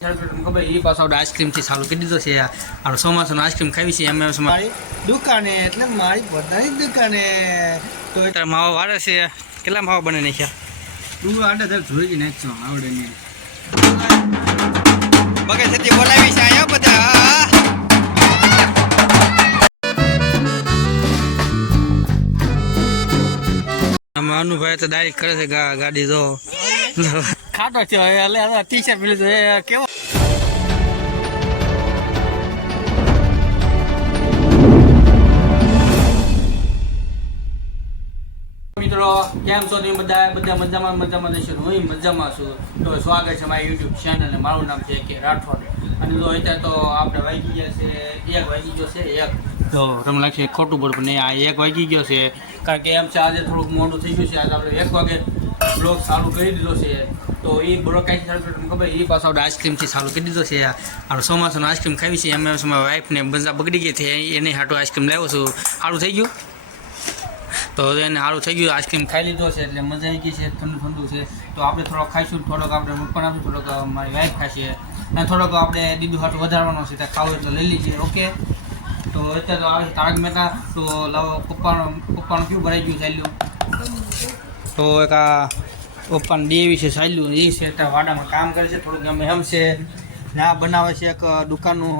ખબર એ પાછો આઈસ્ક્રીમ થી ચાલુ કરી દીધો છે આ ચોમાસાનો આઈસ્ક્રીમ ખાવી છે એમ મારી દુકાને એટલે મારી બધાની દુકાને તો માવા વાળે છે કેટલા માવા બને નાખ્યા તું આડે જોઈ નાખશો આવડે નહીં બગે સતી બોલાવી છે આયા બધા અનુભાઈ તો ડાયરેક્ટ કરે છે ગાડી જો ખાટો છે એટલે ટી શર્ટ પેલું કેવો મિત્રો કેમ છો તમે બધા મજામાં રહેશો હું મજામાં છું તો સ્વાગત છે મારી યુટ્યુબ ચેનલ ને મારું નામ છે કે રાઠોડ અને જો અત્યારે તો આપણે વાગી ગયા છે 1 વાગી ગયો છે 1 તો તમને લાગશે ખોટું બોલું નહીં આ 1 વાગી ગયો છે કારણ કે એમ છે આજે થોડુંક મોડું થઈ ગયું છે આજે આપણે 1 વાગે બ્લોગ ચાલુ કરી દીધો છે તો એ બ્લોગ કાંઈ ચાલુ તમને ખબર એ પાછો આપણે આઈસ્ક્રીમથી ચાલુ કરી દીધો છે આપણે ચોમાસાનો આઈસ્ક્રીમ ખાવી છે એમ મારી વાઈફને બધા બગડી ગઈ હતી એને હાટું આઈસ્ક્રીમ લાવ્યો છું સારું થઈ ગયું તો એને સારું થઈ ગયું આઈસ્ક્રીમ ખાઈ લીધો છે એટલે મજા આવી ગઈ છે ઠંડુ છે તો આપણે થોડોક ખાઈશું થોડોક આપણે પણ આપીશું થોડોક મારી વાઈફ ખાશે અને થોડોક આપણે દીદું હાટું વધારવાનો છે ત્યાં ખાવું એટલે લઈ લીજીએ ઓકે તો અત્યારે તો આવે છે તારક મહેતા તો લાવો પપ્પાનું કેવું ભરાઈ ગયું ચાલ્યું તો એક આ પપ્પાને દેવી છે ચાલ્યું એ છે અત્યારે વાડામાં કામ કરે છે થોડુંક ગમે એમ છે ના બનાવે છે એક દુકાનનું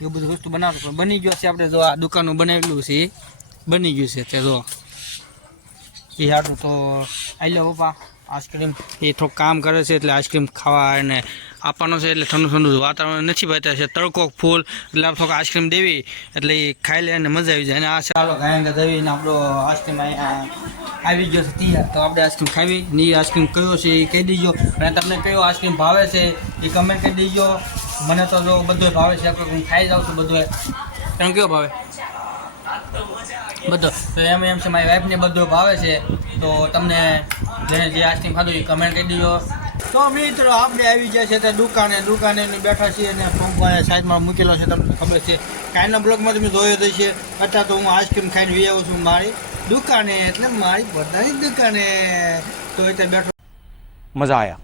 એવું બધું વસ્તુ બનાવતું પણ બની ગયો છે આપણે જો આ દુકાનનું બનાવેલું છે એ બની ગયું છે તે જો એ હાટું તો આવી લો પપ્પા આઈસ્ક્રીમ એ થોડુંક કામ કરે છે એટલે આઈસ્ક્રીમ ખાવા અને આપવાનો છે એટલે ઠંડુ વાતાવરણ નથી બતાવે છે તડકો ફૂલ એટલે આપણે થોડુંક આઈસ્ક્રીમ દેવી એટલે એ ખાઈ લે અને મજા આવી જાય અને આ ચાલો ગાયંગા દેવીને આપણો આઈસ્ક્રીમ આવી ગયો છે તૈયાર તો આપણે આઈસ્ક્રીમ ખાવી ને એ આઈસ્ક્રીમ કયો છે એ કહી દીજો અને તમને કયો આઈસ્ક્રીમ ભાવે છે એ કમેન્ટ કરી દીજો મને તો જો બધો ભાવે છે આપણે હું ખાઈ જાઉં છું બધું તમે કયો ભાવે બધો તો એમ છે મારી વાઈફને બધો ભાવે છે તો તમને જેને જે આઈસ્ક્રીમ ખાધું એ કમેન્ટ કરી દીજો તો મિત્રો આપણે આવી ગયા છે તે દુકાને બેઠા છીએ અને પંપ સાઈડમાં મૂકેલો છે તમને ખબર છે કાલના બ્લોગમાં તમે જોયો તો છે અત્યારે તો હું આઈસ્ક્રીમ ખાઈને વી આવું છું મારી દુકાને એટલે મારી બધાની દુકાને તો અત્યારે બેઠો मजा आया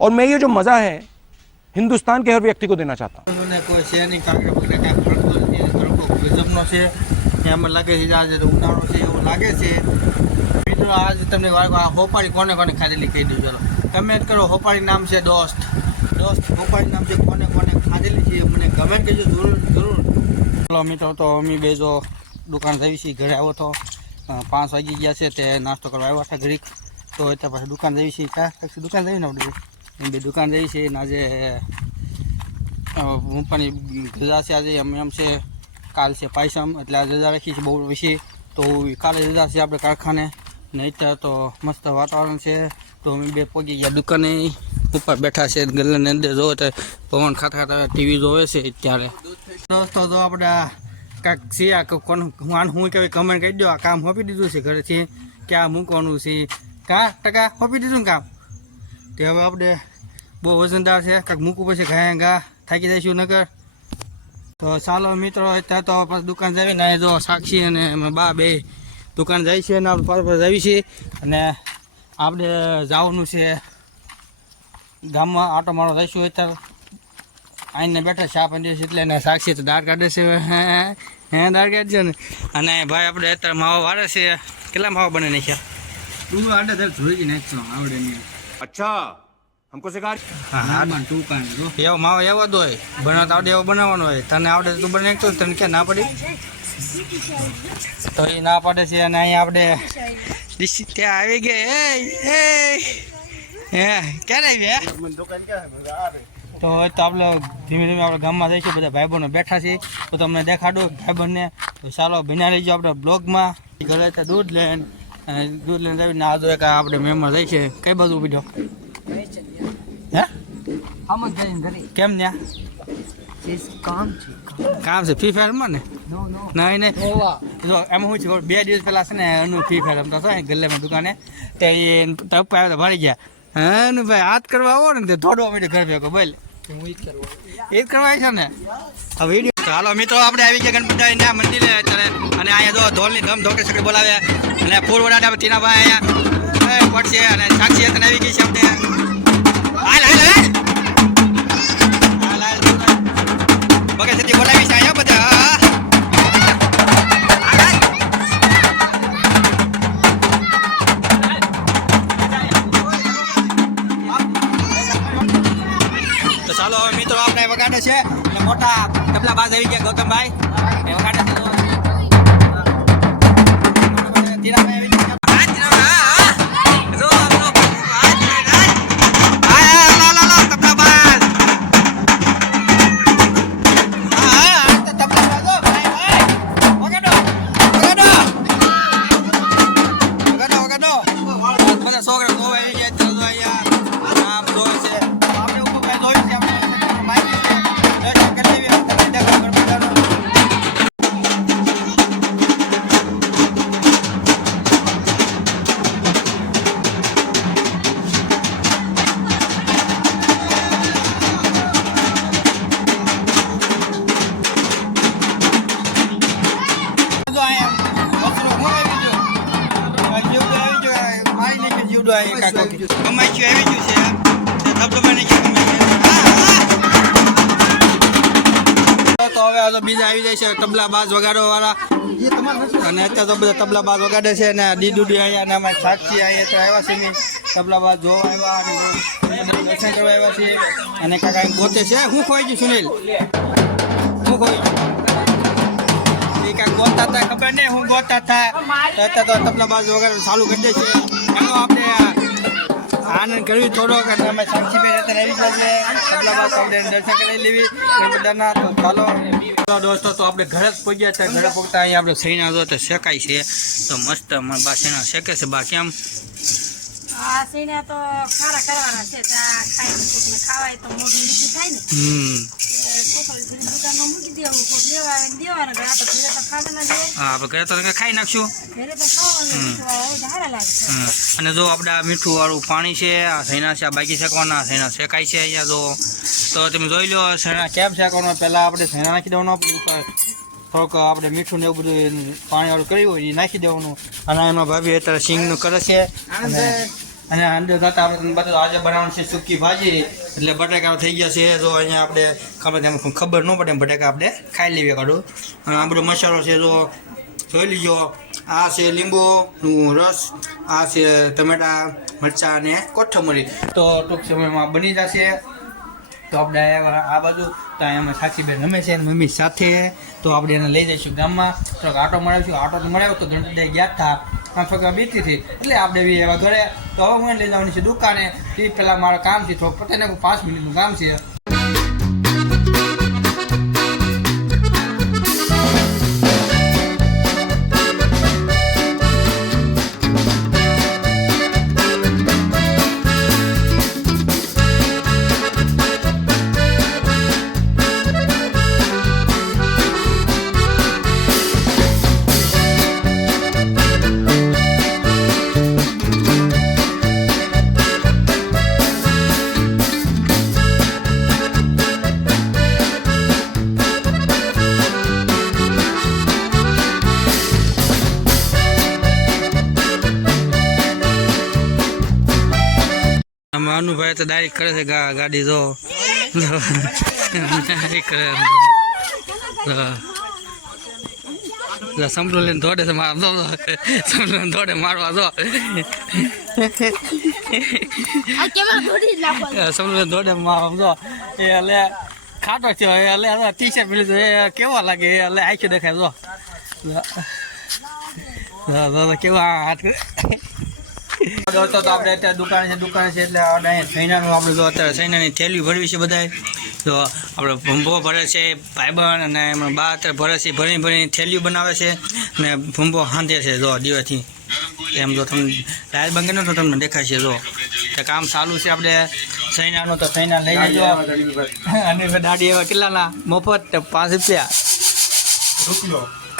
और मैं ये जो मजा है हिंदुस्तान के हर व्यक्ति को देना चाहता हूँ કોઈ છે નહીં કાંકરા પકડે કાંઈ ફરક નથી તડકો ગજબનો છે એમાં લાગે છે આજે તો ઉનાળો છે એવું લાગે છે મિત્રો આજે તમને હોપાળી કોને ખાધેલી કહી દઉં ચાલો કમેન્ટ કરો હોપાળી નામ છે દોસ્ત હોપાળી નામ છે કોને ખાધેલી છે મને કમેન્ટ કરજો જરૂર ચાલો મિત્રો તો અમે બે જો દુકાન જઈ છીએ ઘરે આવ્યો તો 5 વાગી ગયા છે તે નાસ્તો કરવા આવ્યા હતા ઘડીક તો અત્યારે પાછી દુકાન જઈ છીએ કાંઈ દુકાન જઈને આપણે બે દુકાન જઈ છે ને આજે પપ્પાની રજા છે આજે એમ છે કાલ છે પાયસમ એટલે આજે રજા રાખી છે બહુ વિશે તો કાલે રજા છે આપણે કારખાને ને અત્યારે તો મસ્ત વાતાવરણ છે તો અમે બે પહોંચી ગયા દુકાને ઉપર બેઠા છે ગલ્લાની અંદર જોવે તો પવન ખાતા ટીવી જોવે છે ત્યારે દોસ્તો તો આપણે કાંઈક છે આ હું કહેવાય કમેન્ટ કરી દો આ કામ સોંપી દીધું છે ઘરેથી ક્યાં મૂકવાનું છે ટકા સોંપી દીધું ને કામ તે હવે આપણે બહુ વજનદાર છે કાંઈક મૂકવું પડશે ઘા થાકી જઈશું નગર તો ચાલો મિત્રો અત્યારે તો પાછું દુકાન જઈએ ને જો સાક્ષી અને બા બે દુકાન જાય છે અને આપણે પાછળ જઈએ છીએ અને આપણે જવાનું છે ગામમાં આટો મારો જઈશું અત્યારે આઈને બેઠા ચા પીએ છીએ એટલે એને સાક્ષી તો દાળ કાઢે છે દાળ કાઢજો ને અને ભાઈ આપણે અત્યારે માવા વાળે છે કેટલા માવા બને નાખ્યા તું આડે જોઈ નાખશો આવડે નહીં अच्छा हमको सिखा એવો માવો એવો જ હોય બનાવતા આવડે એવો બનાવવાનો હોય તને આવડે તું બને નાખતો તને ક્યાં ના પડી તો એ ના પડે છે અને અહીંયા આપણે ત્યાં આવી ગયા ક્યારે આવી તો આપણે ધીમે ધીમે આપણે ગામમાં જઈશું બધા ભાઈબંધો બેઠા છીએ તો તમને દેખાડું ભાઈબંધને તો ચાલો બિના રહીજો આપણે બ્લોગમાં ઘરે તો દૂધ લઈને જઈને આ જો એક આપણે મહેમાન જાય છે કઈ બાજુ ઉભી હે કેમ ત્યાં કામ છે ફ્રી ફાયરમાં ને નહીં જો એમાં શું છે 2 દિવસ પહેલાં છે ને એનું ફ્રી ફાયર રમતા હતા ગલ્લેમાં દુકાને તે એ ટપ આવ્યો તો ભાડી ગયા હા ને ભાઈ હાથ કરવા આવો ને તે દોડવા માટે ઘર ભેગો બોલ એ જ કરવા છે ને હવે વિડીયો હાલો મિત્રો આપણે આવી ગયા ગણપતિના મંદિરે અત્યારે અને અહીંયા જો ઢોલની ધમ ધોકે સકડી બોલાવે અને ફૂલ વડાડા ટીનાભાઈ અહીંયા પડશે અને સાક્ષી તને આવી ગઈ છે આપણે હાલ તો ચાલો હવે મિત્રો આપણે વગાડે છે અને મોટા તબલા બાજ આવી ગયા ગૌતમભાઈ એ વગાડે છે ધીરાભાઈ આવી ગયા બીજા આવી જાય છે તબલા બાજ વગાડવા વાળા અને અત્યારે તો બધા તબલા બાજ વગાડે છે અને ડીડુડી અહીંયા અને અમારે સાક્ષી અહીંયા તો આવ્યા છે ને તબલા બાજ જોવા આવ્યા અને દર્શન કરવા આવ્યા છે અને કાકા ગોતે છે હું ખોઈ ગયું સુનિલ હું ખોઈ ગયું એ કાંઈક ગોતતા હતા ખબર નહીં હું ગોતતા હતા અત્યારે તો તબલા બાજ વગાડવાનું ચાલુ કરી દે છે એનો આપણે આનંદ કરવી થોડોક અને અમે સાક્ષીબેન અત્યારે આવી જશે તબલા બાજ આપણે દર્શન કરી લેવી બધાના તો ચાલો દોસ્તો તો આપણે ઘરે જ પહોંચ્યા છે ઘરે પહોંચતા અહીંયા આપણે સૈના જો તો શેકાય છે તો મસ્ત અમારા બા સૈના શેકે છે બા કેમ આ સૈના તો ખારા કરવાના છે ત્યાં ખાઈને કોકને ખાવાય તો મોઢું મીઠું થાય ને દુકાનમાં મૂકી દેવાનું કોક લેવા આવે ને દેવાના ઘરે તો ઘરે તો ખાવાના દે હા આપણે ઘરે તો ખાઈ નાખશું ઘરે તો ખાવાનું મીઠું આવે સારા લાગે અને જો આપણે આ મીઠું વાળું પાણી છે આ સૈના છે આ બાકી શેકવાના સૈના શેકાય છે અહીંયા જો તો તમે જોઈ લો સૈના કેમ શેકવાનું પહેલાં આપણે સૈના નાખી દેવાનું થોડુંક આપણે મીઠું ને એવું બધું પાણીવાળું કર્યું હોય એ નાખી દેવાનું અને એમાં ભાભી અત્યારે સિંગનું કરે છે અને અંદર થતાં આપણે તમને બધું આજે બનાવવાનું છે સૂકી ભાજી એટલે બટાકા થઈ ગયા છે જો અહીંયા આપણે ખબર ન પડે એમ બટાકા આપણે ખાઈ લેવી કાઢું અને આ બધો મસાલો છે જો જોઈ લીજો આ છે લીંબુનું રસ આ છે ટમેટા મરચાં અને કોથમરી તો ટૂંક સમયમાં બની જશે તો આપણે આ બાજુ તો એમાં સાક્ષીબેન રમે છે મમ્મી સાથે તો આપણે એને લઈ જઈશું ગામમાં થોડોક આટો મળાવીશું આટો તો મળ્યો તો ગણપતિ ગયા હતા છોકરા બીતી હતી એટલે આપણે બી એવા ઘરે તો હવે હું લઈ જવાની છે દુકાને એ પહેલાં મારું કામ છે થોડુંક પતે ને 5 મિનિટનું કામ છે અનુભાઈ તો ડાયરેક્ટ કરે છે ગાડી જો ડાયરેક્ટ કરે સમલો લઈને દોડે છે સમલો દોડે મારવા જો સમલો દોડે મારવા જો એ એટલે ખાટો છે એટલે ટી શર્ટ પેલી એ કેવા લાગે એટલે આખી દેખાય જો કેવા હાથ દોસ્તો તો આપણે અત્યારે દુકાન છે એટલે સૈનાનું આપણે જો અત્યારે સૈનાની થેલી ભરવી છે બધાય તો આપણે ભૂંભો ભરે છે ભાઈબંધ અને એમાં બા અત્યારે ભરે છે ભરીને થેલીઓ બનાવે છે અને ભૂંભો હાંધે છે જો દીવાથી એમ જો તમને ટાયર બંધ કરીને તો તમને દેખાય છે જો કે કામ ચાલુ છે આપણે સૈનાનું તો સૈના લઈ જજો અને દાડી એવા કેટલાના મફત 5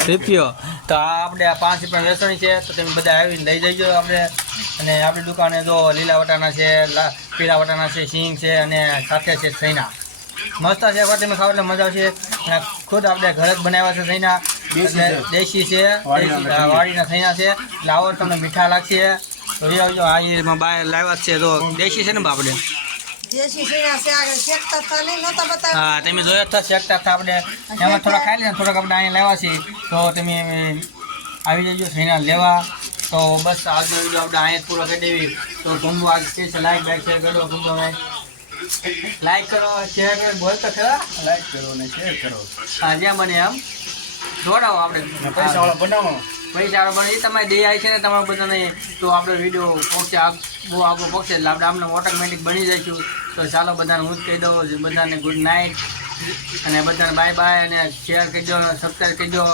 રૂપિયો તો આ આપણે આ 5 રૂપિયા વેચણી છે તો તમે બધા આવીને લઈ જજો આપણે અને આપણી દુકાને જો લીલા વટાણા છે પીળા વટાણા છે સિંગ છે અને સાથે છે સૈના મસ્ત છે તમે ખાવ એટલે મજા આવશે અને ખુદ આપણે ઘરે જ બનાવ્યા છે સૈના દેશી છે વાડીના સૈના છે એટલે આવો તમને મીઠા લાગશે તો એ આવજો આ એમાં બહાર લાવ્યા છે તો દેશી છે ને આપણે હા તમે જોયા હતા શેકતા હતા આપણે એમાં થોડા ખાઈ લઈએ થોડાક આપણે અહીંયા લેવા છીએ તો તમે આવી જજો સૈના લેવા તો બસ આજનો વિડીયો આપણે અહીંયા પૂરો કરી દેવી તો ગમવું આ છે લાઈક શેર કરો ગમતો લાઈક કરો, શેર કરો, બોલ તો ખરા. લાઈક કરો અને શેર કરો. હા, જ્યાં બને એમ જોડાવો આપણે. પૈસાવાળા બનાવો. પૈસા બને એ તમારી દે આવી છે ને તમારા બધાને, તો આપણે વિડીયો પહોંચે બહુ આગળ પહોંચે એટલે આપણે આમને ઓટોમેટિક બની જઈશું. તો ચાલો બધાને હું જ કહી દઉં, બધાને ગુડ નાઇટ અને બધાને બાય બાય, અને શેર કરજો, સબસ્ક્રાઈબ કરજો.